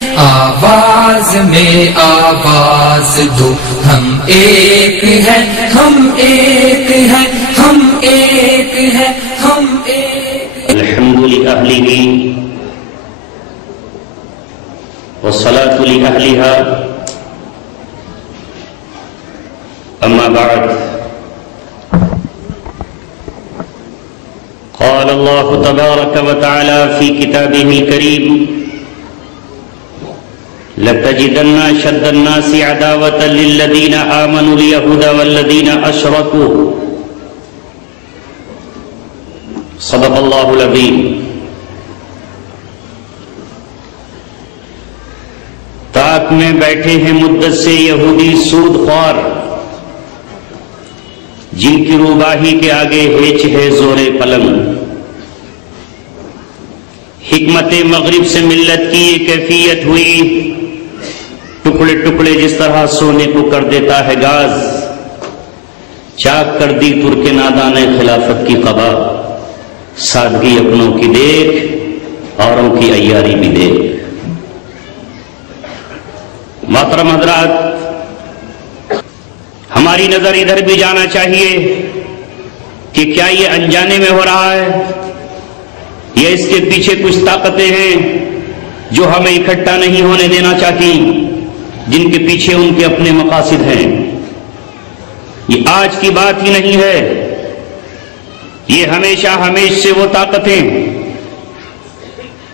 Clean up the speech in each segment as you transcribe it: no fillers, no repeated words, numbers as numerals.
آواز میں آواز دو، ہم ایک ہیں، ہم ایک ہیں، ہم ایک ہیں، ہم ایک۔ الحمد لأہلہ والصلاة لأہلها، اما بعد، قال اللہ تبارک وتعالی فی کتابہ الکریم: لَتَجِدَنَّ أَشَدَّ النَّاسِ عَدَاوَةً لِلَّذِينَ آمَنُوا الْيَهُودَ وَالَّذِينَ أَشْرَكُوا۔ صدق اللہ العظیم۔ طاق میں بیٹھے ہیں مدت سے یہودی سود خوار، جن کی روباہی کے آگے ہیچ ہے زور پلنگ۔ حکمت مغرب سے ملت کی یہ کیفیت ہوئی، ٹکڑے ٹکڑے جس طرح سونے کو کر دیتا ہے گاز، چاک کر دی ترک نادان خلافت کی قبا۔ سادگی اپنوں کی دیکھ، اوروں کی عیاری بھی دیکھ۔ محترم حضرات، ہماری نظر ادھر بھی جانا چاہیے کہ کیا یہ انجانے میں ہو رہا ہے یا اس کے پیچھے کچھ طاقتیں ہیں جو ہمیں اکٹھا نہیں ہونے دینا چاہتی، جن کے پیچھے ان کے اپنے مقاصد ہیں۔ یہ آج کی بات ہی نہیں ہے، یہ ہمیشہ ہمیش سے وہ طاقتیں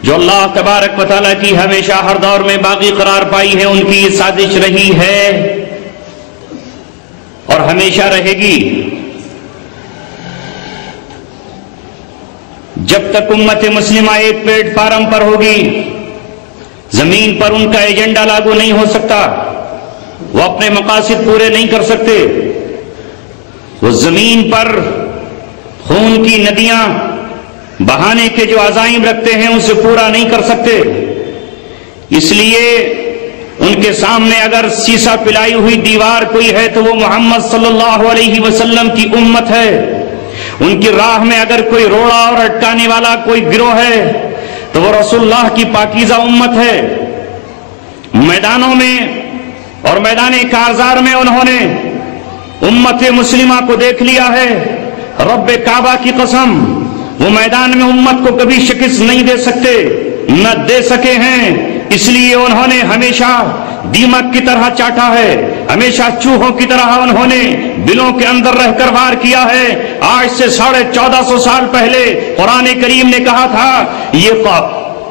جو اللہ تبارک و تعالیٰ کی ہمیشہ ہر دور میں باقی قرار پائی ہیں، ان کی یہ سازش رہی ہے اور ہمیشہ رہے گی۔ جب تک امت مسلمہ ایک پلیٹ فارم پر ہوگی، زمین پر ان کا ایجنڈا لاگو نہیں ہو سکتا، وہ اپنے مقاصد پورے نہیں کر سکتے، وہ زمین پر خون کی ندیاں بہانے کے جو عزائم رکھتے ہیں اسے پورا نہیں کر سکتے۔ اس لیے ان کے سامنے اگر سیسا پلائی ہوئی دیوار کوئی ہے تو وہ محمد صلی اللہ علیہ وسلم کی امت ہے۔ ان کی راہ میں اگر کوئی روڑا اور اٹکانے والا کوئی گروہ ہے تو وہ رسول اللہ کی پاکیزہ امت ہے۔ میدانوں میں اور میدان کارزار میں انہوں نے امت مسلمہ کو دیکھ لیا ہے۔ رب کعبہ کی قسم، وہ میدان میں امت کو کبھی شکست نہیں دے سکتے، نہ دے سکے ہیں۔ اس لیے انہوں نے ہمیشہ دیمک کی طرح چاٹا ہے، ہمیشہ چوہوں کی طرح انہوں نے بلوں کے اندر رہ کر وار کیا ہے۔ آج سے 1450 سال پہلے قرآن کریم نے کہا تھا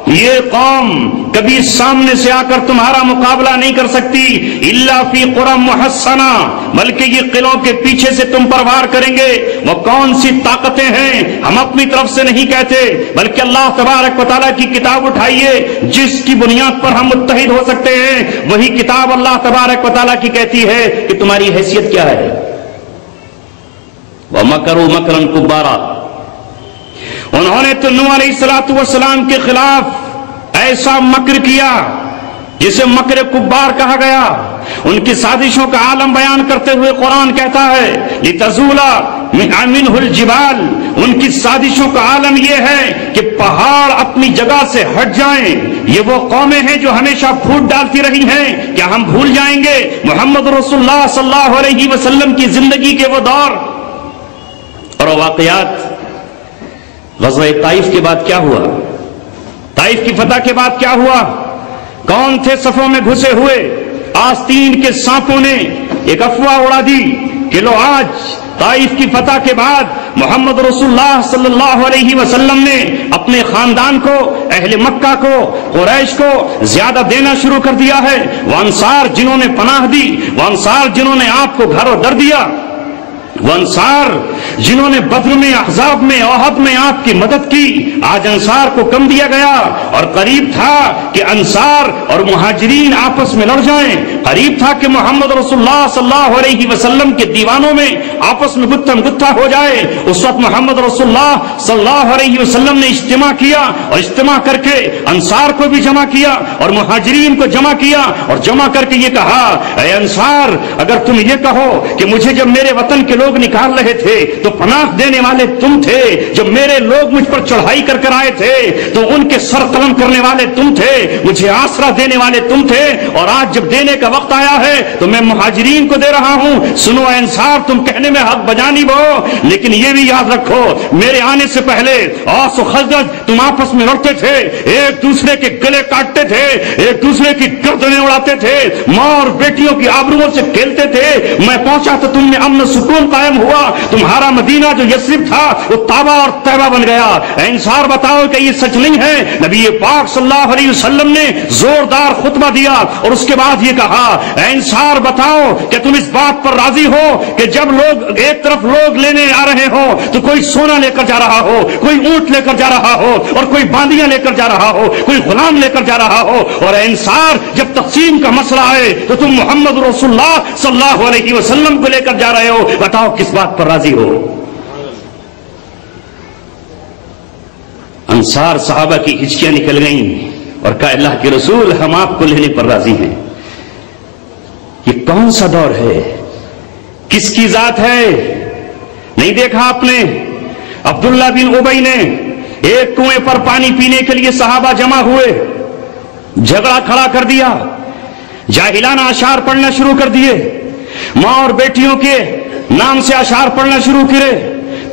یہ قوم کبھی سامنے سے آ کر تمہارا مقابلہ نہیں کر سکتی الا فی قرى محصنہ، بلکہ یہ قلعوں کے پیچھے سے تم پر وار کریں گے۔ وہ کون سی طاقتیں ہیں ہم اپنی طرف سے نہیں کہتے، بلکہ اللہ تبارک و تعالیٰ کی کتاب اٹھائیے جس کی بنیاد پر ہم متحد ہو سکتے ہیں، وہی کتاب اللہ تبارک و تعالیٰ کی کہتی ہے کہ تمہاری حیثیت کیا ہے۔ وَمَكَرُوا مَكْرًا كُبَّارًا، انہوں نے تو نوح علیہ السلام کے خلاف ایسا مکر کیا جسے مکر کبار کہا گیا۔ ان کی سازشوں کا عالم بیان کرتے ہوئے قرآن کہتا ہے لِتَزُولَ مِنْهُ الْجِبَالُ، ان کی سازشوں کا عالم یہ ہے کہ پہاڑ اپنی جگہ سے ہٹ جائیں۔ یہ وہ قومیں ہیں جو ہمیشہ پھوٹ ڈالتی رہی ہیں، کیا ہم بھول جائیں گے محمد رسول اللہ صلی اللہ علیہ وسلم کی زندگی کے وہ دور اور واقعات؟ غزوہ طائف کے بعد کیا ہوا؟ طائف کی فتح کے بعد کیا ہوا؟ کون تھے صفوں میں گھسے ہوئے؟ آستین کے سانپوں نے ایک افواہ اڑا دی کہ لو آج طائف کی فتح کے بعد محمد رسول اللہ صلی اللہ علیہ وسلم نے اپنے خاندان کو، اہل مکہ کو، قریش کو زیادہ دینا شروع کر دیا ہے۔ وہ انصار جنہوں نے پناہ دی، وہ انصار جنہوں نے آپ کو گھر و در دیا، وہ انصار جنہوں نے بدر میں، احزاب میں، احد میں آپ کی مدد کی، آج انصار کو کم دیا گیا۔ اور قریب تھا کہ انصار اور مہاجرین آپس میں لڑ جائیں، قریب تھا کہ محمد رسول اللہ صلی اللہ علیہ وسلم کے دیوانوں میں آپس میں گتھم گتھا ہو جائے۔ اس وقت محمد رسول اللہ صلی اللہ علیہ وسلم نے اجتماع کیا، اور اجتماع کر کے انصار کو بھی جمع کیا اور مہاجرین کو جمع کیا، اور جمع کر کے یہ کہا اے انصار، اگر تم یہ کہو کہ مجھے جب میرے وطن کے لوگ نکال رہے تھے تو پناہ دینے والے تم تھے. جب میرے لوگ مجھ پر چڑھائی کر کر آئے تھے تو ان کے سر قلم کرنے والے تم تھے, مجھے آسرا دینے والے تم تھے, اور آج جب دینے کا وقت آیا ہے تو میں مہاجرین کو دے رہا ہوں. سنو اے انصار, تم کہنے میں حق بجانب ہو, لیکن یہ بھی یاد رکھو میرے آنے سے پہلے اوس و خزرج تم آپس میں لڑتے تھے, ایک دوسرے کے گلے کاٹتے تھے, ایک دوسرے کی گردنیں اڑاتے تھے, ماں اور بیٹیوں کی آبروؤں سے کھیلتے تھے. میں پہنچا تو تم میں امن و سکون قائم ہوا, تمہارا مدینہ جو یثرب تھا وہ طابہ اور طیبہ بن گیا. اے انصار بتاؤ کہ یہ سچ نہیں ہے؟ نبی پاک صلی اللہ علیہ وسلم نے زوردار خطبہ دیا اور اس کے بعد یہ کہا, اے انصار بتاؤ کہ تم اس بات پر راضی ہو کہ جب لوگ ایک طرف لوگ لینے آ رہے ہو تو کوئی سونا لے کر جا رہا ہو, کوئی اونٹ لے کر جا رہا ہو, اور کوئی باندیاں لے کر جا رہا ہو, کوئی غلام لے کر جا رہا ہو, اور اے انصار جب تقسیم کا مسئلہ آئے تو تم محمد رسول اللہ صلی اللہ علیہ وسلم کو لے کر جا رہے ہو. بتاؤ کس بات پر راضی ہو؟ انصار صحابہ کی ہچکیاں نکل گئیں اور کہا, اللہ کے رسول ہم آپ کو لینے پر راضی ہیں. یہ کون سا دور ہے؟ کس کی ذات ہے؟ نہیں دیکھا آپ نے عبداللہ بن ابی نے ایک کنویں پر پانی پینے کے لیے صحابہ جمع ہوئے, جھگڑا کھڑا کر دیا, جاہلانہ اشعار پڑھنا شروع کر دیے, ماں اور بیٹیوں کے نام سے اشعار پڑھنا شروع کرے,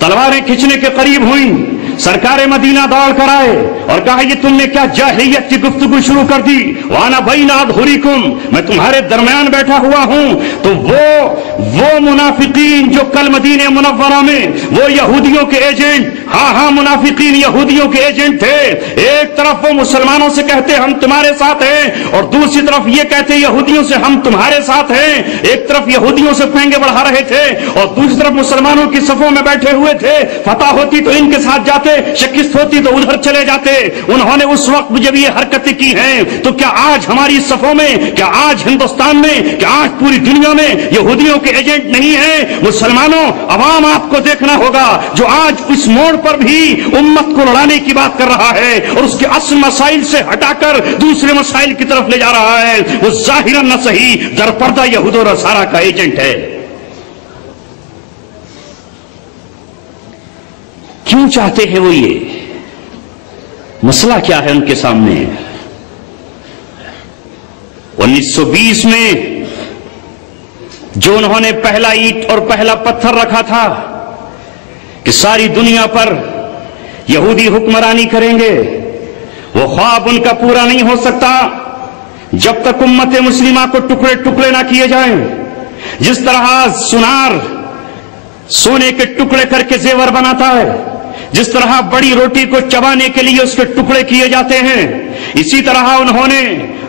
تلواریں کھینچنے کے قریب ہوئیں. سرکار مدینہ دوڑ کر آئے اور کہا, یہ تم نے کیا جاہلیت کی گفتگو شروع کر دی؟ وانا بین اظہرکم, میں تمہارے درمیان بیٹھا ہوا ہوں. تو وہ منافقین جو کل مدینہ منورہ میں وہ یہودیوں کے ایجنٹ, ہاں منافقین یہودیوں کے ایجنٹ تھے, ایک طرف وہ مسلمانوں سے کہتے ہم تمہارے ساتھ ہیں, اور دوسری طرف یہ کہتے یہودیوں سے ہم تمہارے ساتھ ہیں. ایک طرف یہودیوں سے پینگے بڑھا رہے تھے اور دوسری طرف مسلمانوں کی صفوں میں بیٹھے ہوئے تھے. فتح ہوتی تو ان کے ساتھ جاتے, شکست ہوتی تو ادھر چلے جاتے. انہوں نے اس وقت جب یہ حرکتیں کی ہیں تو کیا آج ہماری صفوں میں, کیا آج ہندوستان میں, کیا آج پوری دنیا میں یہودیوں کے ایجنٹ نہیں ہیں؟ مسلمانوں, عوام آپ کو دیکھنا ہوگا جو آج اس موڑ پر بھی امت کو لڑانے کی بات کر رہا ہے اور اس کے اصل مسائل سے ہٹا کر دوسرے مسائل کی طرف لے جا رہا ہے, وہ ظاہراً نہ صحیح در پردہ یہود و نصارہ کا ایجنٹ ہے. کیوں چاہتے ہیں وہ یہ؟ مسئلہ کیا ہے ان کے سامنے؟ 1920 میں جو انہوں نے پہلا اینٹ اور پہلا پتھر رکھا تھا کہ ساری دنیا پر یہودی حکمرانی کریں گے, وہ خواب ان کا پورا نہیں ہو سکتا جب تک امت مسلمہ کو ٹکڑے ٹکڑے نہ کیے جائیں. جس طرح سنار سونے کے ٹکڑے کر کے زیور بناتا ہے, جس طرح بڑی روٹی کو چبانے کے لیے اس کے ٹکڑے کیے جاتے ہیں, اسی طرح انہوں نے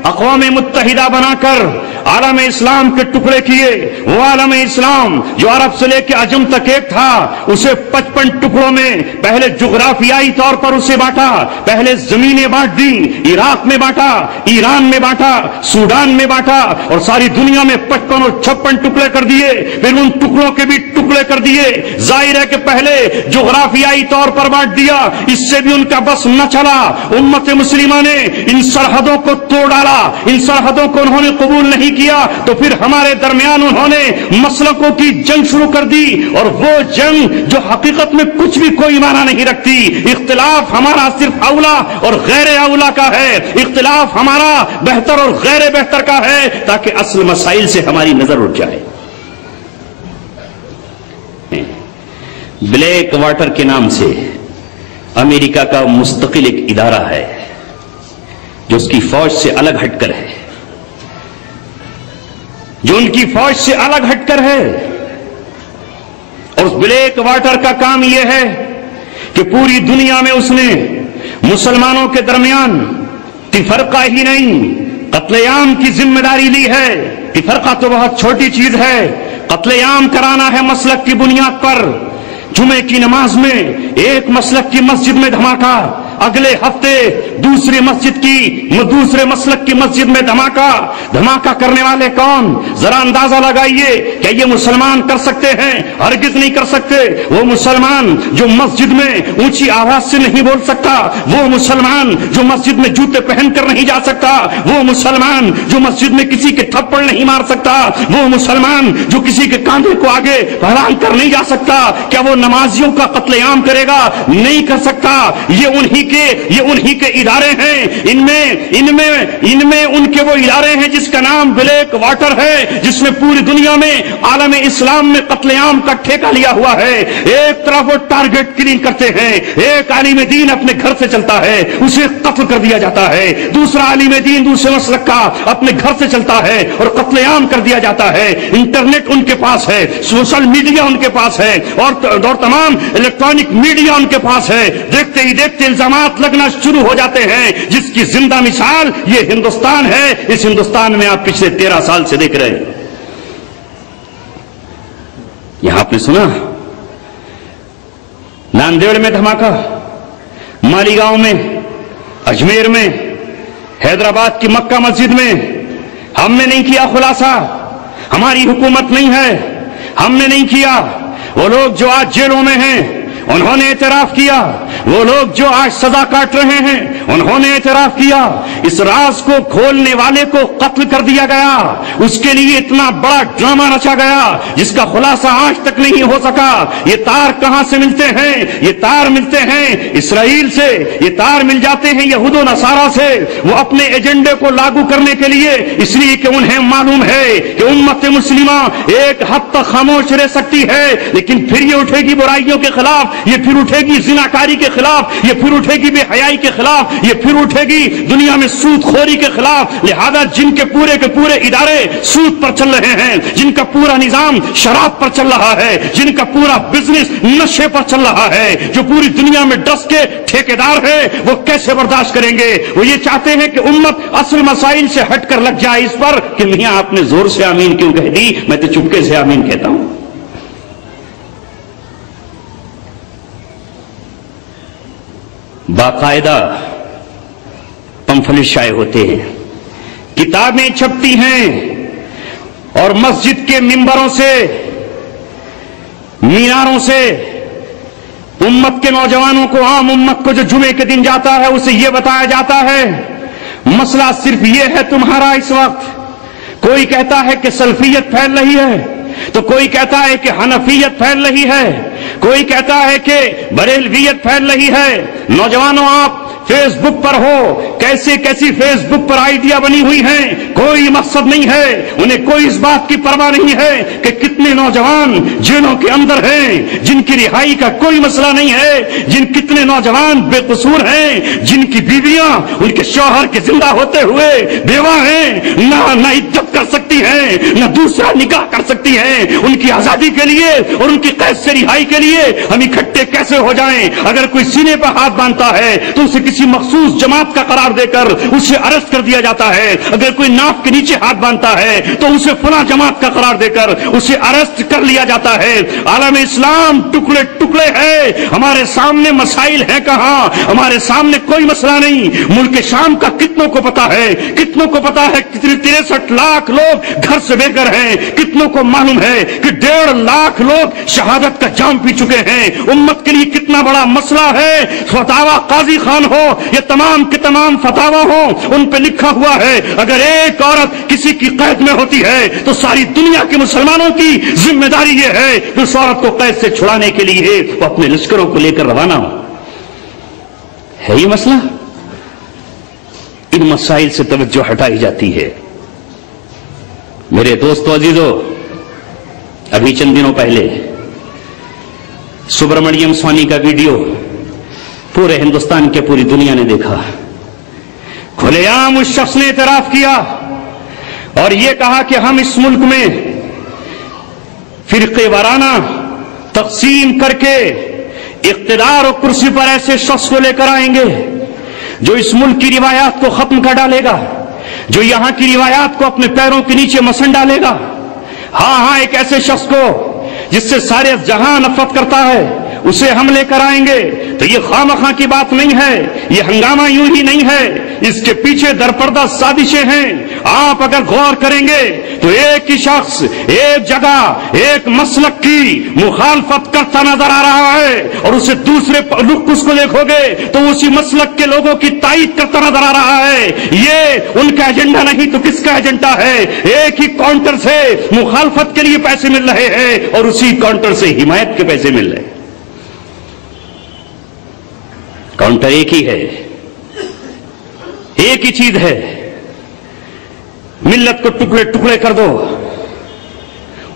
اقوام متحدہ بنا کر عالم اسلام کے ٹکڑے کیے. وہ عالم اسلام جو عرب سے لے کے عجم تک ایک تھا, اسے 55 ٹکڑوں میں پہلے جغرافیائی طور پر اسے بانٹا. پہلے زمینیں بانٹ دی, عراق میں بانٹا, ایران میں بانٹا, سوڈان میں بانٹا, اور ساری دنیا میں 55 اور 56 ٹکڑے کر دیے. پھر ان ٹکڑوں کے بھی ٹکڑے کر دیے. ظاہر ہے کہ پہلے جغرافیائی طور پر بانٹ دیا, اس سے بھی ان کا بس نہ چلا. امت مسلمہ نے ان سرحدوں کو توڑ ڈالا, ان سرحدوں کو انہوں نے قبول نہیں کیا, تو پھر ہمارے درمیان انہوں نے مسلکوں کی جنگ شروع کر دی, اور وہ جنگ جو حقیقت میں کچھ بھی کوئی معنی نہیں رکھتی. اختلاف ہمارا صرف اولا اور غیر اولا کا ہے, اختلاف ہمارا بہتر اور غیر بہتر کا ہے, تاکہ اصل مسائل سے ہماری نظر اٹھ جائے. بلیک واٹر کے نام سے امریکہ کا مستقل ایک ادارہ ہے جو اس کی فوج سے الگ ہٹ کر ہے, جو ان کی فوج سے الگ ہٹ کر ہے. اور اس بلیک واٹر کا کام یہ ہے کہ پوری دنیا میں اس نے مسلمانوں کے درمیان تفرقہ ہی نہیں, قتل عام کی ذمہ داری لی ہے. تفرقہ تو بہت چھوٹی چیز ہے, قتل عام کرانا ہے مسلک کی بنیاد پر. جمعے کی نماز میں ایک مسلک کی مسجد میں دھماکہ, اگلے ہفتے دوسرے مسلک کی مسجد میں دھماکہ کرنے والے کون؟ ذرا اندازہ لگائیے کہ یہ مسلمان کر سکتے ہیں؟ ہرگز نہیں کر سکتے۔ وہ مسلمان جو مسجد میں اونچی آواز سے نہیں بول سکتا، وہ مسلمان جو مسجد میں جوتے پہن کر نہیں جا سکتا، وہ مسلمان جو مسجد میں کسی کے تھپڑ نہیں مار سکتا، وہ مسلمان جو کسی کے کاندھے کو آگے بڑھان کر نہیں جا سکتا، کیا وہ نمازیوں کا قتل عام کرے گا؟ نہیں کر سکتا۔ یہ انہی کے ادارے ہیں، ان میں ان کے وہ ادارے ہیں جس کا نام بلیک واٹر ہے، جس میں پوری دنیا میں عالم اسلام میں قتل عام کا ٹھیکہ لیا ہوا ہے۔ ایک طرف وہ ٹارگٹ کلین کرتے ہیں، ایک عالم دین اپنے گھر سے چلتا ہے اسے قتل کر دیا جاتا ہے، دوسرا عالم دین دوسرے مسلک کا اپنے گھر سے چلتا ہے اور قتل عام کر دیا جاتا ہے۔ انٹرنیٹ ان کے پاس ہے، سوشل میڈیا ان کے پاس ہے اور تمام الیکٹرانک میڈیا ان کے پاس ہے۔ دیکھتے ہی دیکھتے الزامات لگنا شروع ہو جاتے ہیں، جس کی زندہ مثال یہ ہندوستان ہے۔ اس ہندوستان میں آپ پچھلے 13 سال سے دیکھ رہے ہیں۔ یہاں آپ نے سنا ناندیڑ میں دھماکہ، مالیگاؤں میں، اجمیر میں، حیدرآباد کی مکہ مسجد میں۔ ہم نے نہیں کیا خلاصہ، ہماری حکومت نہیں ہے، ہم نے نہیں کیا۔ وہ لوگ جو آج جیلوں میں ہیں انہوں نے اعتراف کیا، وہ لوگ جو آج سزا کاٹ رہے ہیں انہوں نے اعتراف کیا۔ اس راز کو کھولنے والے کو قتل کر دیا گیا، اس کے لیے اتنا بڑا ڈرامہ رچا گیا جس کا خلاصہ آج تک نہیں ہو سکا۔ یہ تار کہاں سے ملتے ہیں؟ یہ تار ملتے ہیں اسرائیل سے، یہ تار مل جاتے ہیں یہود و نصارہ سے۔ وہ اپنے ایجنڈے کو لاگو کرنے کے لیے، اس لیے کہ انہیں معلوم ہے کہ امت مسلمہ ایک حد تک خاموش رہ سکتی ہے، لیکن پھر یہ اٹھے گی برائیوں کے خلاف، یہ پھر اٹھے گی زناکاری کے خلاف، یہ پھر اٹھے گی بے حیائی کے خلاف، یہ پھر اٹھے گی دنیا میں سود خوری کے خلاف۔ لہذا جن کے پورے ادارے سود پر چل رہے ہیں، جن کا پورا نظام شراب پر چل رہا ہے، جن کا پورا بزنس نشے پر چل رہا ہے، جو پوری دنیا میں ڈس کے ٹھیکیدار ہے، وہ کیسے برداشت کریں گے؟ وہ یہ چاہتے ہیں کہ امت اصل مسائل سے ہٹ کر لگ جائے اس پر کہ میاں آپ نے زور سے آمین کیوں کہہ دی؟ میں تو چپکے سے آمین کہتا ہوں۔ باقاعدہ پمفلٹ شائع ہوتے ہیں، کتابیں چھپتی ہیں، اور مسجد کے ممبروں سے، میناروں سے امت کے نوجوانوں کو، عام امت کو جو جمعے کے دن جاتا ہے، اسے یہ بتایا جاتا ہے مسئلہ صرف یہ ہے تمہارا اس وقت۔ کوئی کہتا ہے کہ سلفیت پھیل رہی ہے، تو کوئی کہتا ہے کہ حنفیت پھیل رہی ہے، کوئی کہتا ہے کہ بریلویت پھیل رہی ہے۔ نوجوانوں، آپ فیس بک پر ہو، کیسی فیس بک پر آئیڈیا بنی ہوئی ہیں، کوئی مقصد نہیں ہے، انہیں کوئی اس بات کی پرواہ نہیں ہے کہ کتنے نوجوان جیلوں کے اندر ہیں جن کی رہائی کا کوئی مسئلہ نہیں ہے، کتنے نوجوان بے قصور ہیں جن کی بیویاں ان کے شوہر کے زندہ ہوتے ہوئے بیوہ ہیں، نہ عدت کر سکتی ہیں، نہ دوسرا نکاح کر سکتی ہیں۔ ان کی آزادی کے لیے اور ان کی قید سے رہائی کے لیے ہم اکٹھے کیسے ہو جائیں؟ اگر کوئی سینے پر ہاتھ باندھتا ہے تو اسے کسی مخصوص جماعت کا قرار دے کر اسے ارسٹ کر دیا جاتا ہے، اگر کوئی ناف کے نیچے ہاتھ باندھتا ہے تو اسے فلاں جماعت کا قرار دے کر اسے ارسٹ کر لیا جاتا ہے۔ عالم اسلام ٹکڑے ٹکڑے ہے، ہمارے سامنے مسائل ہیں کہاں؟ ہمارے سامنے کوئی مسئلہ نہیں۔ ملک شام کا کتنوں کو پتا ہے، کتنوں کو پتا ہے 63 لاکھ لوگ گھر سے بے گھر ہیں، کتنوں کو معلوم ہے کہ 1.5 لاکھ لوگ شہادت کا جام پی چکے ہیں۔ امت کے لیے کتنا بڑا مسئلہ ہے۔ فتاوی قاضی خان ہو، یہ تمام کے تمام فتاوا ہوں، ان پہ لکھا ہوا ہے اگر ایک عورت کسی کی قید میں ہوتی ہے تو ساری دنیا کے مسلمانوں کی ذمہ داری یہ ہے کہ اس عورت کو قید سے چھڑانے کے لیے وہ اپنے لشکروں کو لے کر روانہ ہو۔ ہے یہ مسئلہ؟ ان مسائل سے توجہ ہٹائی جاتی ہے۔ میرے دوستو عزیزو، ابھی چند دنوں پہلے سبرمنیم سوانی کا ویڈیو پورے ہندوستان کے پوری دنیا نے دیکھا۔ کھلے عام اس شخص نے اعتراف کیا اور یہ کہا کہ ہم اس ملک میں فرقے وارانہ تقسیم کر کے اقتدار اور کرسی پر ایسے شخص کو لے کر آئیں گے جو اس ملک کی روایات کو ختم کر ڈالے گا، جو یہاں کی روایات کو اپنے پیروں کے نیچے مسن ڈالے گا۔ ہاں، ایک ایسے شخص کو جس سے سارے جہاں نفرت کرتا ہے، اسے ہم لے کر آئیں گے، تو یہ خواہ کی بات نہیں ہے، یہ ہنگامہ یوں ہی نہیں ہے، اس کے پیچھے درپردہ سازشیں ہیں۔ آپ اگر غور کریں گے تو ایک ہی شخص ایک جگہ ایک مسلک کی مخالفت کرتا نظر آ رہا ہے، اور اسے دوسرے رخ اس کو دیکھو گے تو اسی مسلک کے لوگوں کی تائید کرتا نظر آ رہا ہے۔ یہ ان کا ایجنڈا نہیں تو کس کا ایجنڈا ہے؟ ایک ہی کاؤنٹر سے مخالفت کے لیے پیسے مل رہے ہیں اور اسی کاؤنٹر سے حمایت کے پیسے مل رہے ہیں۔ کاؤنٹر ایک ہی ہے، ایک ہی چیز ہے، ملت کو ٹکڑے ٹکڑے کر دو،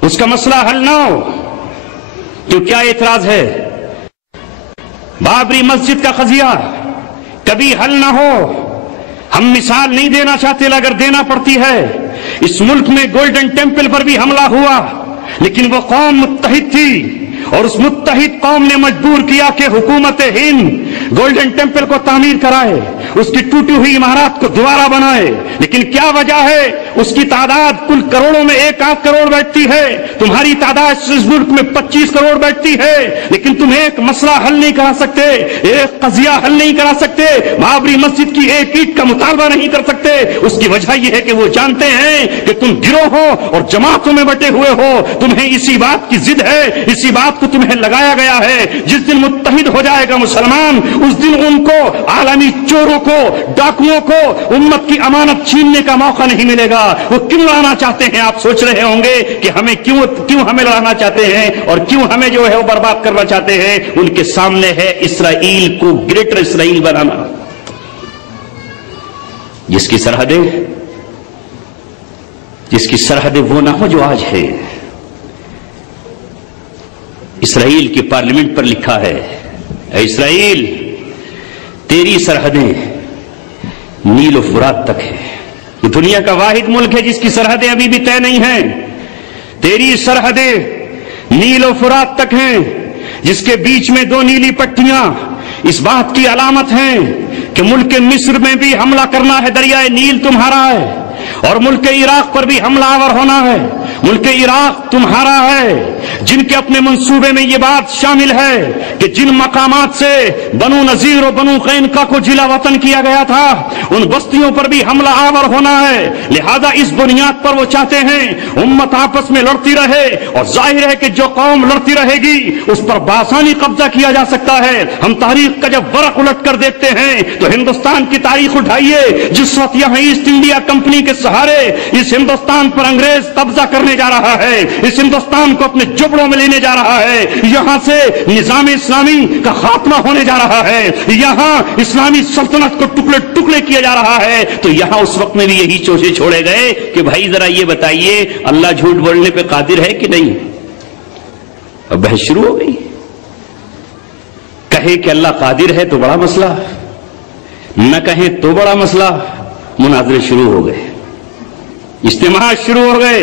اس کا مسئلہ حل نہ ہو تو کیا اعتراض ہے؟ بابری مسجد کا قضیہ کبھی حل نہ ہو، ہم مثال نہیں دینا چاہتے، اگر دینا پڑتی ہے۔ اس ملک میں گولڈن ٹیمپل پر بھی حملہ ہوا، لیکن وہ قوم متحد تھی، اور اس متحد قوم نے مجبور کیا کہ حکومت ہند گولڈن ٹیمپل کو تعمیر کرائے، اس کی ٹوٹی ہوئی عمارات کو دوبارہ بنائے۔ لیکن کیا وجہ ہے؟ اس کی تعداد کل کروڑوں میں 1-8 کروڑ بیٹھتی ہے، تمہاری تعداد اس ملک میں 25 کروڑ بیٹھتی ہے، لیکن تم ایک مسئلہ حل نہیں کرا سکتے، ایک قضیہ حل نہیں کرا سکتے، بابری مسجد کی ایک اینٹ کا مطالبہ نہیں کر سکتے۔ اس کی وجہ یہ ہے کہ وہ جانتے ہیں کہ تم گروہوں اور جماعتوں میں بٹے ہوئے ہو، تمہیں اسی بات کی ضد ہے، اسی بات کو تمہیں لگایا گیا ہے۔ جس دن متحد ہو جائے گا مسلمان، اس دن ان کو، عالمی چوروں کو، ڈاکوؤں کو امت کی امانت چھیننے کا موقع نہیں ملے گا۔ وہ کیوں لانا چاہتے ہیں؟ آپ سوچ رہے ہوں گے کہ ہمیں کیوں ہمیں لانا چاہتے ہیں اور کیوں ہمیں جو ہے وہ برباد کرنا چاہتے ہیں۔ ان کے سامنے ہے اسرائیل کو گریٹر اسرائیل بنانا، جس کی سرحدیں وہ نہ ہو جو آج ہے۔ اسرائیل کی پارلیمنٹ پر لکھا ہے، اے اسرائیل، تیری سرحدیں نیل و فرات تک ہے۔ یہ دنیا کا واحد ملک ہے جس کی سرحدیں ابھی بھی طے نہیں ہیں۔ تیری سرحدیں نیل و فرات تک ہیں، جس کے بیچ میں 2 نیلی پٹیاں اس بات کی علامت ہیں کہ ملک مصر میں بھی حملہ کرنا ہے، دریائے نیل تمہارا ہے، اور ملک عراق پر بھی حملہ آور ہونا ہے، ملک عراق تمہارا ہے۔ جن کے اپنے منصوبے میں یہ بات شامل ہے کہ جن مقامات سے بنو نذیر و بنو قینقاع کو جلا وطن کیا گیا تھا، ان بستیوں پر بھی حملہ آور ہونا ہے۔ لہذا اس بنیاد پر وہ چاہتے ہیں امت آپس میں لڑتی رہے، اور ظاہر ہے کہ جو قوم لڑتی رہے گی اس پر بآسانی قبضہ کیا جا سکتا ہے۔ ہم تاریخ کا جب ورق الٹ کر دیکھتے ہیں تو ہندوستان کی تاریخ اٹھائیے، جس وقت یہاں ایسٹ انڈیا کمپنی کے سہارے اس ہندوستان پر انگریز قبضہ کرنے جا رہا ہے، اس ہندوستان کو اپنے جبڑوں میں لینے جا رہا ہے، یہاں سے نظام اسلامی کا خاتمہ ہونے جا رہا ہے، یہاں اسلامی سلطنت کو ٹکڑے ٹکڑے کیا جا رہا ہے، تو یہاں اس وقت میں بھی یہی چوچے چھوڑے گئے کہ بھائی ذرا یہ بتائیے اللہ جھوٹ بولنے پہ قادر ہے کہ نہیں؟ اب بحث شروع ہو گئی۔ کہے کہ اللہ قادر ہے تو بڑا مسئلہ، نہ کہیں تو بڑا مسئلہ، مناظرے شروع ہو گئے، اجتماعات شروع ہو گئے۔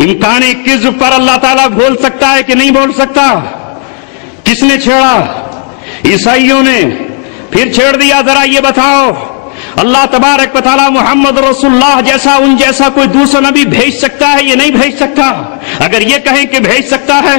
امکان کذب پر اللہ تعالیٰ بول سکتا ہے کہ نہیں بول سکتا؟ کس نے چھیڑا؟ عیسائیوں نے۔ پھر چھیڑ دیا، ذرا یہ بتاؤ اللہ تبارک و تعالیٰ محمد رسول اللہ جیسا ان جیسا کوئی دوسرا نبی بھیج سکتا ہے؟ یہ نہیں بھیج سکتا۔ اگر یہ کہیں کہ بھیج سکتا ہے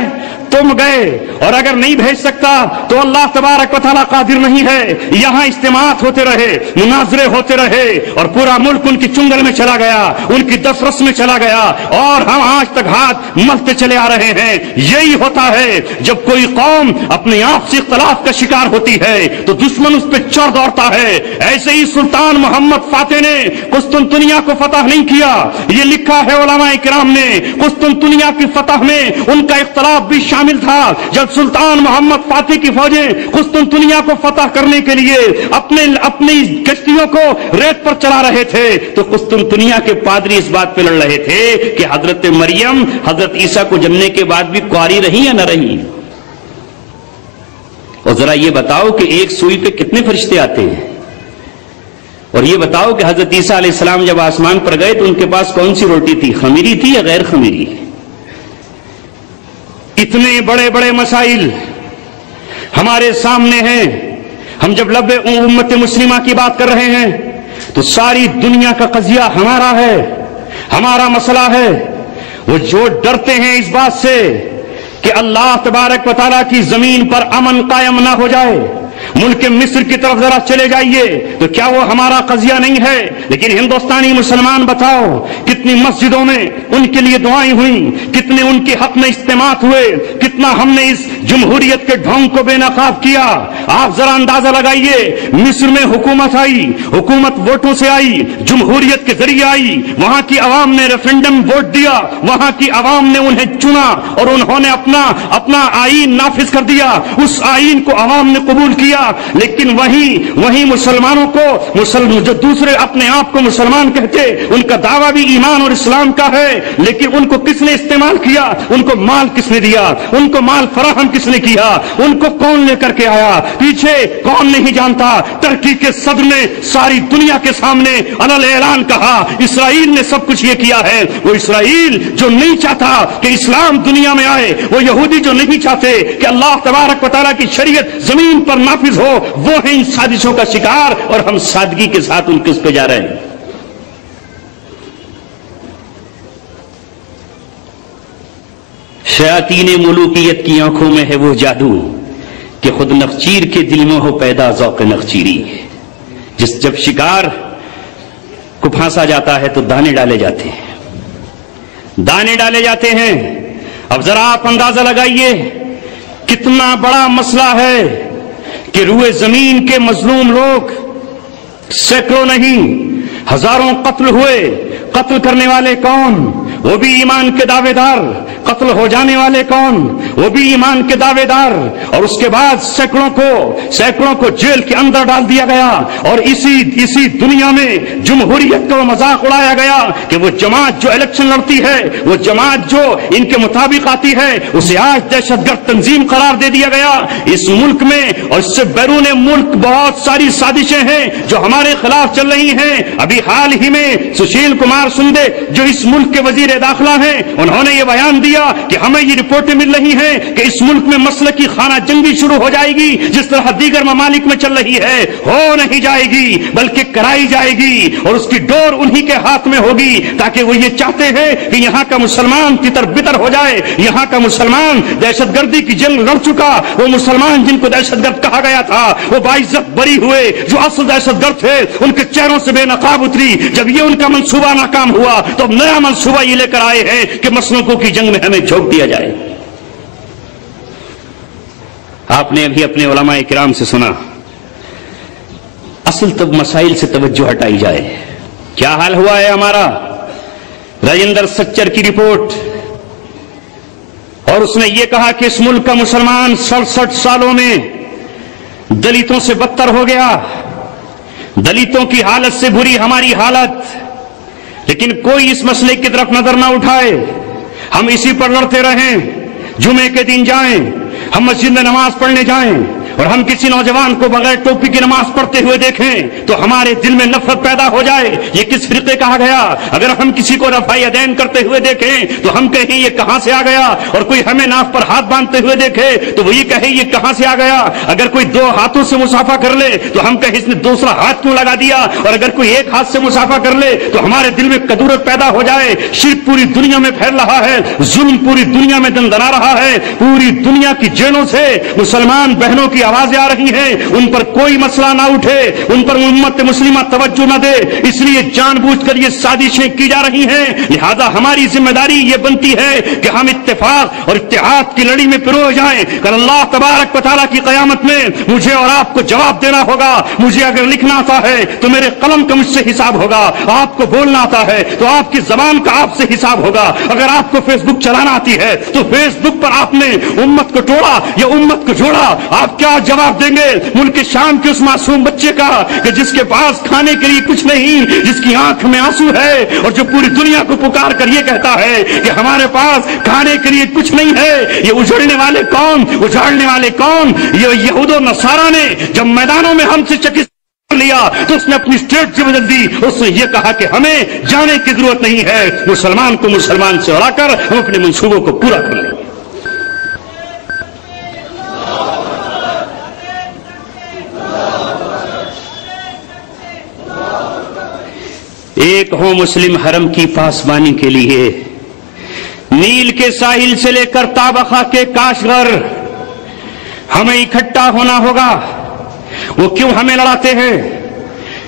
تم گئے، اور اگر نہیں بھیج سکتا تو اللہ تبارک و تعالیٰ قادر نہیں ہے۔ یہاں اجتماعات ہوتے رہے، مناظرے ہوتے رہے، اور پورا ملک ان کی چنگل میں چلا گیا، ان کی دسترس میں چلا گیا، اور ہم آج تک ہاتھ ملتے چلے آ رہے ہیں۔ یہی ہوتا ہے جب کوئی قوم اپنے آپ سے اختلاف کا شکار ہوتی ہے تو دشمن اس پہ چڑھ دوڑتا ہے۔ ایسے ہی سلطان محمد فاتح نے قسطنطنیہ کو فتح نہیں کیا، یہ لکھا ہے علماء کرام نے۔ قسطنطنیہ کی فتح میں ان کا اختلاف بھی شامل تھا۔ جب سلطان محمد فاتح کی فوجیں قسطنطنیہ کو فتح کرنے کے لیے اپنی کشتیوں کو ریت پر چلا رہے تھے تو قسطنطنیہ کے پادری اس بات پہ لڑ رہے تھے کہ حضرت مریم حضرت عیسیٰ کو جننے کے بعد بھی کنواری رہی یا نہ رہی؟ اور ذرا یہ بتاؤ کہ ایک سوئی پہ کتنے فرشتے آتے ہیں؟ اور یہ بتاؤ کہ حضرت عیسیٰ علیہ السلام جب آسمان پر گئے تو ان کے پاس کون سی روٹی تھی، خمیری تھی یا غیر خمیری؟ اتنے بڑے بڑے مسائل ہمارے سامنے ہیں۔ ہم جب لب امت مسلمہ کی بات کر رہے ہیں تو ساری دنیا کا قضیہ ہمارا ہے، ہمارا مسئلہ ہے۔ وہ جو ڈرتے ہیں اس بات سے کہ اللہ تبارک و تعالیٰ کی زمین پر امن قائم نہ ہو جائے، ملک مصر کی طرف ذرا چلے جائیے تو کیا وہ ہمارا قضیہ نہیں ہے؟ لیکن ہندوستانی مسلمان بتاؤ کتنی مسجدوں میں ان کے لیے دعائیں ہوئیں، کتنے ان کے حق میں اجتماعات ہوئے، کتنا ہم نے اس جمہوریت کے ڈھونگ کو بے نقاب کیا۔ آپ ذرا اندازہ لگائیے، مصر میں حکومت آئی، حکومت ووٹوں سے آئی، جمہوریت کے ذریعے آئی، وہاں کی عوام نے ریفرنڈم ووٹ دیا، وہاں کی عوام نے انہیں چنا اور انہوں نے اپنا آئین نافذ کر دیا، اس آئین کو عوام نے قبول کیا۔ لیکن وہیں مسلمانوں کو جو دوسرے اپنے آپ کو مسلمان کہتے، ان کا دعویٰ بھی ایمان اور اسلام کا ہے، لیکن ان کو کس نے استعمال کیا؟ ان کو مال کس نے دیا؟ ان کو مال فراہم کس نے کیا؟ ان کو کون لے کر کے آیا؟ پیچھے کون نہیں جانتا؟ ترکی کے صدر نے ساری دنیا کے سامنے علل اعلان کہا اسرائیل نے سب کچھ یہ کیا ہے۔ وہ اسرائیل جو نہیں چاہتا کہ اسلام دنیا میں آئے، وہ یہودی جو نہیں چاہتے کہ اللہ تبارک و تعالیٰ کی شریعت زمین پر نافذ ہو، وہ ہیں ان سازشوں کا شکار، اور ہم سادگی کے ساتھ ان کے اس پہ جا رہے ہیں۔ شیاطین ملوکیت کی آنکھوں میں ہے وہ جادو کہ خود نخچیر کے دل میں ہو پیدا ذوق نخچیری، جب شکار کو پھانسا جاتا ہے تو دانے ڈالے جاتے ہیں۔ اب ذرا آپ اندازہ لگائیے کتنا بڑا مسئلہ ہے کہ روئے زمین کے مظلوم لوگ سینکڑوں نہیں ہزاروں قتل ہوئے۔ قتل کرنے والے کون؟ وہ بھی ایمان کے دعوے دار۔ قتل ہو جانے والے کون؟ وہ بھی ایمان کے دعوے دار۔ اور اس کے بعد سینکڑوں کو جیل کے اندر ڈال دیا گیا، اور اسی دنیا میں جمہوریت کا مذاق اڑایا گیا کہ وہ جماعت جو الیکشن لڑتی ہے، وہ جماعت جو ان کے مطابق آتی ہے، اسے آج دہشت گرد تنظیم قرار دے دیا گیا۔ اس ملک میں اور اس سے بیرون ملک بہت ساری سازشیں ہیں جو ہمارے خلاف چل رہی ہیں۔ ابھی حال ہی میں سشیل کمار سندے جو اس ملک کے وزیر داخلہ ہیں، انہوں نے یہ بیان دیا کہ ہمیں یہ رپورٹیں مل رہی ہیں کہ اس ملک میں مسلکی خانہ جنگی شروع ہو جائے گی، جس طرح دیگر ممالک میں چل رہی ہے۔ ہو نہیں جائے گی بلکہ کرائی جائے گی، اور اس کی ڈور انہی کے ہاتھ میں ہوگی، تاکہ وہ یہ چاہتے ہیں کہ یہاں کا مسلمان تتر بتر ہو جائے۔ یہاں کا مسلمان دہشت گردی کی جنگ لڑ چکا، وہ مسلمان جن کو دہشت گرد کہا گیا تھا، وہ باعزت بری ہوئے۔ جو اصل دہشت گرد تھے ان کے چہروں سے بے نقاب اتری۔ جب یہ ان کا منصوبہ ناکام ہوا تو اب نیا منصوبہ یہ لے کر آئے ہیں کہ مسلکوں کی جنگ میں ہمیں جھونک دیا جائے۔ آپ نے ابھی اپنے علماء کرام سے سنا، اصل تب مسائل سے توجہ ہٹائی جائے۔ کیا حال ہوا ہے ہمارا؟ راجندر سچر کی رپورٹ، اور اس نے یہ کہا کہ اس ملک کا مسلمان 67 سالوں میں دلتوں سے بدتر ہو گیا، دلتوں کی حالت سے بری ہماری حالت، لیکن کوئی اس مسئلے کی طرف نظر نہ اٹھائے۔ ہم اسی پر لڑتے رہیں، جمعے کے دن جائیں، ہم مسجد میں نماز پڑھنے جائیں، اور ہم کسی نوجوان کو بغیر ٹوپی کی نماز پڑھتے ہوئے دیکھیں تو ہمارے دل میں نفرت پیدا ہو جائے۔ یہ کس فرقے کہا گیا؟ اگر ہم کسی کو رفع یدین کرتے ہوئے دیکھیں تو ہم کہیں یہ کہاں سے آ گیا، اور کوئی ہمیں ناف پر ہاتھ باندھتے ہوئے دیکھے تو وہ یہ کہے یہ کہاں سے آ گیا۔ اگر کوئی 2 ہاتھوں سے مسافہ کر لے تو ہم کہیں اس نے دوسرا ہاتھ کیوں لگا دیا، اور اگر کوئی 1 ہاتھ سے مسافہ کر لے تو ہمارے دل میں کدورت پیدا ہو جائے۔ شرک پوری دنیا میں پھیل رہا ہے، ظلم پوری دنیا میں دندنا رہا ہے، پوری دنیا کی جیلوں سے مسلمان بہنوں کی آوازیں آ رہی ہیں، ان پر کوئی مسئلہ نہ اٹھے، ان پر امت مسلمہ توجہ نہ دے، اس لیے جان بوجھ کر یہ سازشیں کی جا رہی ہیں۔ لہذا ہماری ذمہ داری یہ بنتی ہے کہ ہم اتفاق اور اتحاد کی لڑی میں پرو جائیں۔ کل اللہ تبارک و تعالیٰ کی قیامت میں مجھے اور آپ کو جواب دینا ہوگا۔ مجھے اگر لکھنا آتا ہے تو میرے قلم کا مجھ سے حساب ہوگا، آپ کو بولنا آتا ہے تو آپ کی زبان کا آپ سے حساب ہوگا۔ اگر آپ کو فیس بک چلانا آتی ہے تو فیس بک پر آپ نے امت کو توڑا یا امت کو جوڑا، آپ کیا جواب دیں گے ملک شام کے اس معصوم بچے کا کہ جس کے پاس کھانے کے لیے کچھ نہیں، جس کی آنکھ میں آنسو ہے، اور جو پوری دنیا کو پکار کر یہ کہتا ہے کہ ہمارے پاس کھانے کے لیے کچھ نہیں ہے۔ یہ اجڑنے والے کون، اجاڑنے والے کون؟ یہ یہود و نصارہ نے جب میدانوں میں ہم سے شکست لیا تو اس نے اپنی اسٹیٹ سے بدل دی۔ اس نے یہ کہا کہ ہمیں جانے کی ضرورت نہیں ہے، مسلمان کو مسلمان سے اڑا کر ہم اپنے منصوبوں کو پورا کر لیں گے۔ ایک ہو مسلم حرم کی پاسبانی کے لیے نیل کے ساحل سے لے کر تابخا کے کاشغر ہمیں اکٹھا ہونا ہوگا. وہ کیوں ہمیں لڑاتے ہیں؟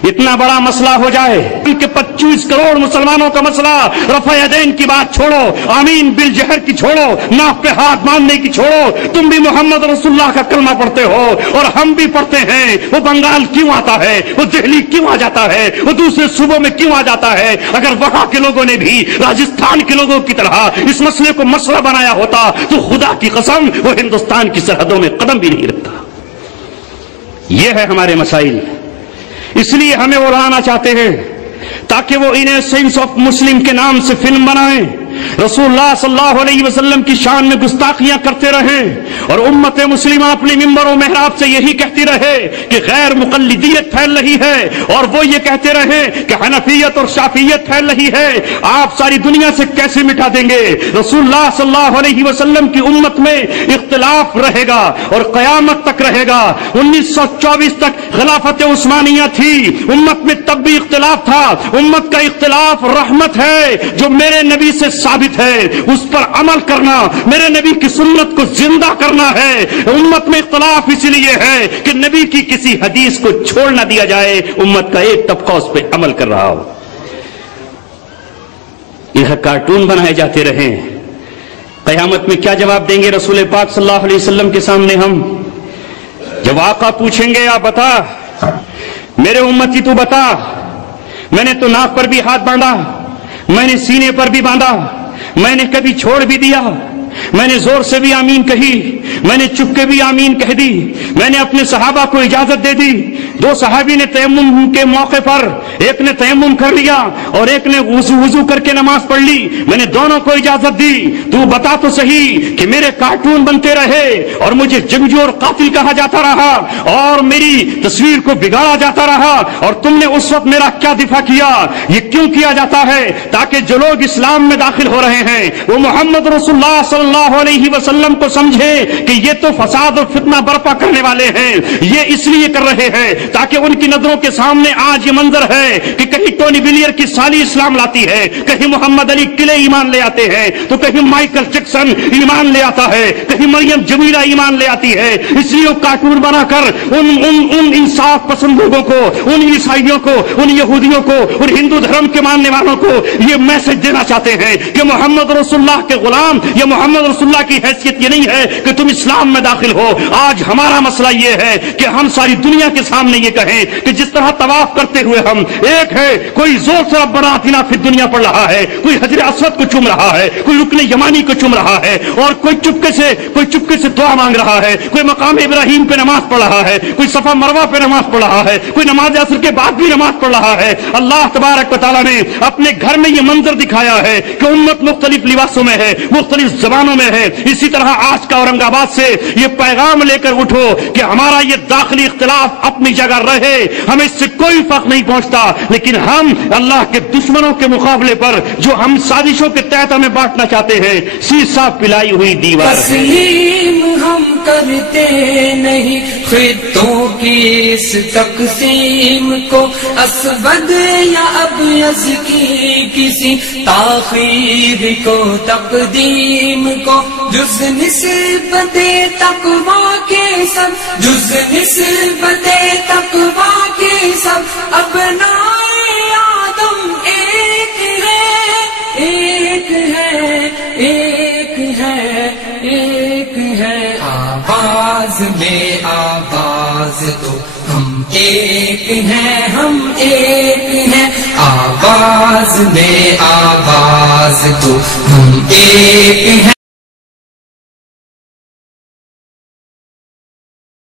اتنا بڑا مسئلہ ہو جائے کہ 25 کروڑ مسلمانوں کا مسئلہ، رفع یدین کی بات چھوڑو، آمین بالجہر کی چھوڑو، ناف پہ ہاتھ باندھنے کی چھوڑو، تم بھی محمد رسول اللہ کا کلمہ پڑھتے ہو اور ہم بھی پڑھتے ہیں. وہ بنگال کیوں آتا ہے؟ وہ دہلی کیوں آ جاتا ہے؟ وہ دوسرے صوبوں میں کیوں آ جاتا ہے؟ اگر وہاں کے لوگوں نے بھی راجستھان کے لوگوں کی طرح اس مسئلے کو مسئلہ بنایا ہوتا تو خدا کی قسم وہ ہندوستان کی سرحدوں میں قدم بھی نہیں رکھتا. یہ ہے ہمارے مسائل. اس لیے ہمیں وہ لانا چاہتے ہیں تاکہ وہ انہیں سینس آف مسلم کے نام سے فلم بنائیں، رسول اللہ صلی اللہ علیہ وسلم کی شان میں گستاخیاں کرتے رہیں اور امت مسلمہ اپنے ممبر و محراب سے یہی کہتی رہے کہ غیر مقلدیت پھیل رہی ہے، اور وہ یہ کہتے رہے کہ حنفیت اور شافعیت پھیل رہی ہے. آپ ساری دنیا سے کیسے مٹا دیں گے؟ رسول اللہ صلی اللہ علیہ وسلم کی امت میں اختلاف رہے گا اور قیامت تک رہے گا. 1924 تک خلافت عثمانیہ تھی، امت میں تب بھی اختلاف تھا. امت کا اختلاف رحمت ہے جو میرے نبی سے ثابت ہے، اس پر عمل کرنا، میرے نبی کی سنت کو زندہ کرنا ہے. امت میں اختلاف اس لیے ہے کہ نبی کی کسی حدیث کو چھوڑ نہ دیا جائے، امت کا ایک طبقہ اس پہ عمل کر رہا ہو. یہ کارٹون بنائے جاتے رہیں. قیامت میں کیا جواب دیں گے رسول پاک صلی اللہ علیہ وسلم کے سامنے ہم؟ جب آقا پوچھیں گے آپ بتا میرے امتی تو بتا، میں نے تو ناک پر بھی ہاتھ باندھا، میں نے سینے پر بھی باندھا، میں نے کبھی چھوڑ بھی دیا، میں نے زور سے بھی آمین کہی، میں نے چپ کے بھی آمین کہہ دی، میں نے اپنے صحابہ کو اجازت دے دی. 2 صحابی نے تیمم کے موقع پر ایک نے تیمم کر لیا اور ایک نے وضو کر کے نماز پڑھ لی، میں نے دونوں کو اجازت دی. تو بتا تو صحیح کہ میرے کارٹون بنتے رہے اور مجھے جنگجو اور قاتل کہا جاتا رہا اور میری تصویر کو بگاڑا جاتا رہا، اور تم نے اس وقت میرا کیا دفاع کیا؟ یہ کیوں کیا جاتا ہے؟ تاکہ جو لوگ اسلام میں داخل ہو رہے ہیں وہ محمد رسول اللہ صلی اللہ علیہ وسلم کو سمجھے کہ یہ تو فساد اور فتنہ برپا کرنے والے ہیں. یہ اس لیے کر رہے ہیں تاکہ ان کی نظروں کے سامنے آج یہ منظر ہے کہ کہیں ٹونی بلیئر کی سالی اسلام لاتی ہے، کہیں محمد علی قلعے ایمان لے آتے ہیں، تو کہیں مائیکل جیکسن ایمان لے آتا ہے، کہیں مریم جمیلہ ایمان لے آتی ہے. اس لیے وہ کارٹون بنا کر ان انصاف پسند لوگوں کو، ان عیسائیوں کو، ان یہودیوں کو، ان ہندو دھرم کے ماننے والوں کو یہ میسج دینا چاہتے ہیں کہ محمد رسول اللہ کے غلام یا محمد رسول اللہ کی حیثیت یہ نہیں ہے کہ تم اسلام میں داخل ہو. آج ہمارا مسئلہ یہ ہے کہ ہم ساری دنیا کے سامنے یہ کہیں کہ جس طرح طواف کرتے ہوئے ہم ایک ہے، کوئی زور سے ربنا آتنا فی الدنیا پڑھ رہا ہے، کوئی حجر اسود کو چوم رہا ہے، کوئی رکن یمانی کو چوم رہا ہے، اور کوئی چپکے سے دعا مانگ رہا ہے، کوئی مقام ابراہیم پہ نماز پڑھ رہا ہے، کوئی صفا مروہ پہ نماز پڑھ رہا ہے، کوئی نماز عصر کے بعد بھی نماز پڑھ رہا ہے. اللہ تبارک و تعالیٰ نے اپنے گھر میں یہ منظر دکھایا ہے کہ امت مختلف لباسوں میں ہے، مختلف زبانوں میں ہے. اسی طرح آج کا اورنگ آباد سے یہ پیغام لے کر اٹھو کہ ہمارا یہ داخلی اختلاف اپنی جگہ رہے، ہمیں اس سے کوئی فرق نہیں پہنچتا، لیکن ہم اللہ کے دشمنوں کے مقابلے پر جو ہم سازشوں کے تحت ہمیں بانٹنا چاہتے ہیں، سیسا پلائی ہوئی دیوار تسلیم ہم کرتے نہیں خطوں کی اس تقسیم کو، اسود یا ابیض کی کسی تاخیر کو، تقدیم کو، جز نسبت تقویٰ کے سب، جز نسبت تقویٰ کے سب ابنائے آدم ایک ہے، ایک ہے، ایک ہے، ایک ہے. آواز میں آواز تو ہم ایک ہیں، ہم ایک ہیں. آواز میں آواز تو ہم ایک ہیں.